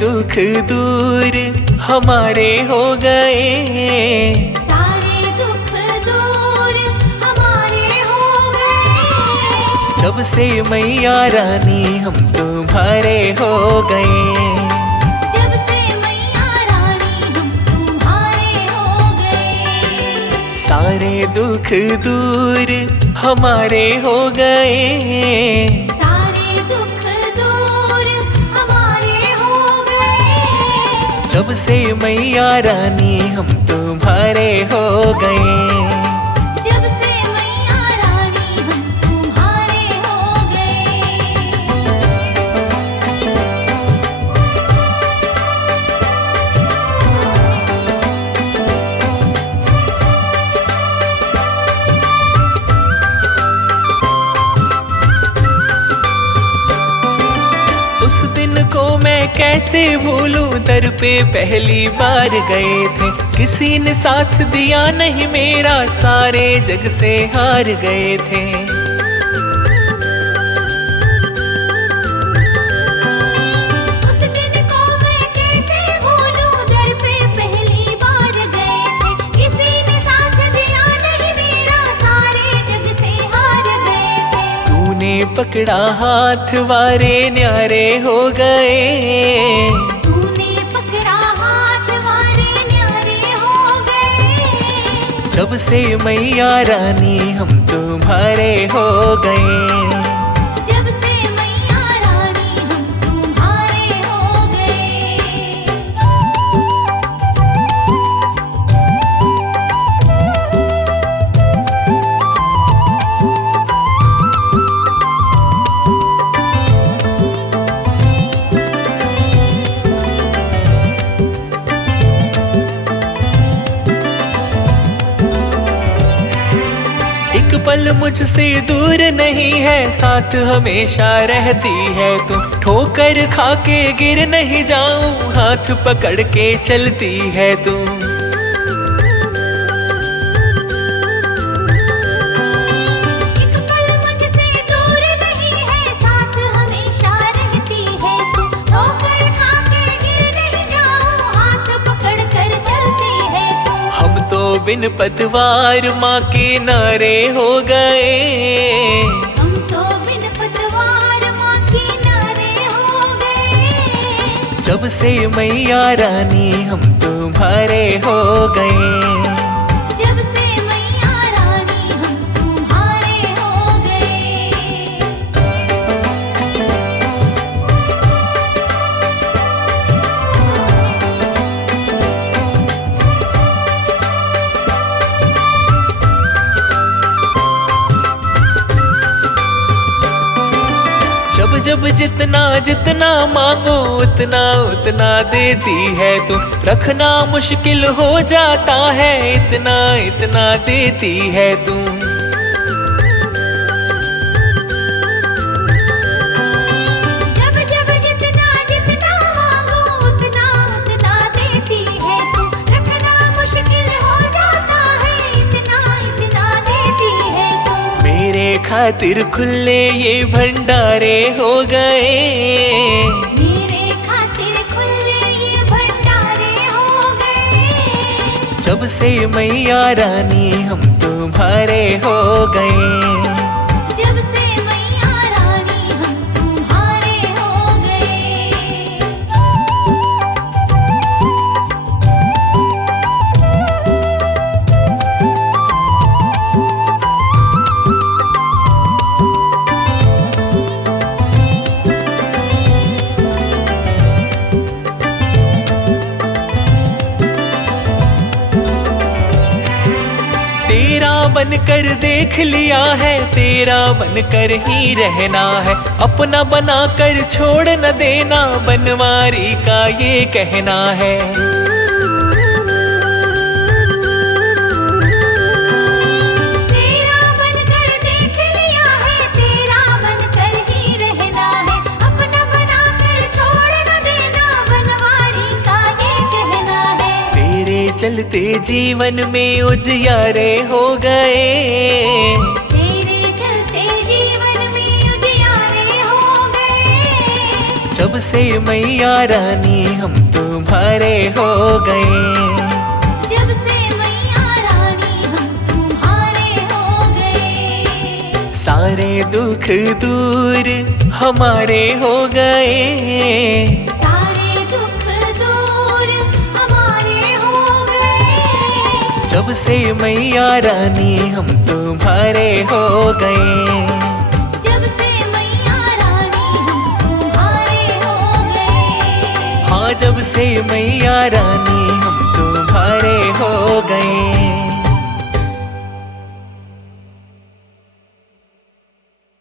दुख दूर हमारे हो गए, सारे दुख दूर हमारे हो गए। जब से मैया रानी हम तुम्हारे हो गए, जब से मैया रानी हम तुम्हारे हो गए। सारे दुख दूर हमारे हो गए, सारे दुख दूर हमारे हो गए। जब से मैया रानी हम तुम्हारे हो गए। जब से मैया रानी हम तुम्हारे हो गए। उस दिन को मैं कैसे भूलूं, दर पे पहली बार गए थे, किसी ने साथ दिया नहीं मेरा, सारे जग से हार गए थे। उस दिन को मैं कैसे भूलूं, दर पे पहली बार गए थे, किसी ने साथ दिया नहीं मेरा, सारे जग से हार गए थे। तूने पकड़ा हाथ वारे न्यारे हो गए, तूने पकड़ा हाथ वारे न्यारे हो गए। जब से मैया रानी हम तुम्हारे हो गए। जब से मैया रानी हम तुम्हारे हो गए। एक पल मुझसे दूर नहीं है, साथ हमेशा रहती है तू, ठोकर खा के गिर नहीं जाऊं, हाथ पकड़ के चलती है तू। एक पल मुझसे दूर नहीं है, साथ हमेशा रहती है तू, ठोकर खा के गिर नहीं जाऊं, हाथ पकड़ कर चलती है तू। हम तो बिन पतवार माँ के नारे हो गए, हम तो बिन पतवार माँ के नारे हो गए। जब से मैया रानी हम तुम्हारे हो गए। जब से मैया रानी हम तुम्हारे हो गए। जब जब जितना जितना मांगो उतना उतना देती है तू, रखना मुश्किल हो जाता है, इतना इतना देती है तू। जब जब जितना जितना मांगो उतना उतना देती है तू, रखना मुश्किल हो जाता है, इतना इतना देती है तू। मेरे खातिर खुले ये भंडारे हो गए, मेरे खातिर खुले ये भंडारे हो गए। जब से मैया रानी हम तुम्हारे हो गए। जब से मैया रानी हम तुम्हारे हो गए। तेरा बनकर देख लिया है, तेरा बनकर ही रहना है, अपना बनाकर छोड़ न देना, बनवारी का ये कहना है। तेरा बनकर देख लिया है, तेरा बनकर ही रहना है, अपना बनाकर छोड़ न देना, बनवारी का ये कहना है। तेरे चलते जीवन में उजियारे हो गए, तेरे चलते जीवन में उजियारे हो गए। जब से मैया रानी हम तुम्हारे हो गए। जब से मैया रानी हम तुम्हारे हो गए। सारे दुख दूर हमारे हो गए। सारे दुख दूर हमारे हो गए। जब से मैया रानी हम तुम्हारे हो गए। जब से मैया रानी हम तुम्हारे हो गए। हाँ, जब से मैया रानी हम तुम्हारे हो गए।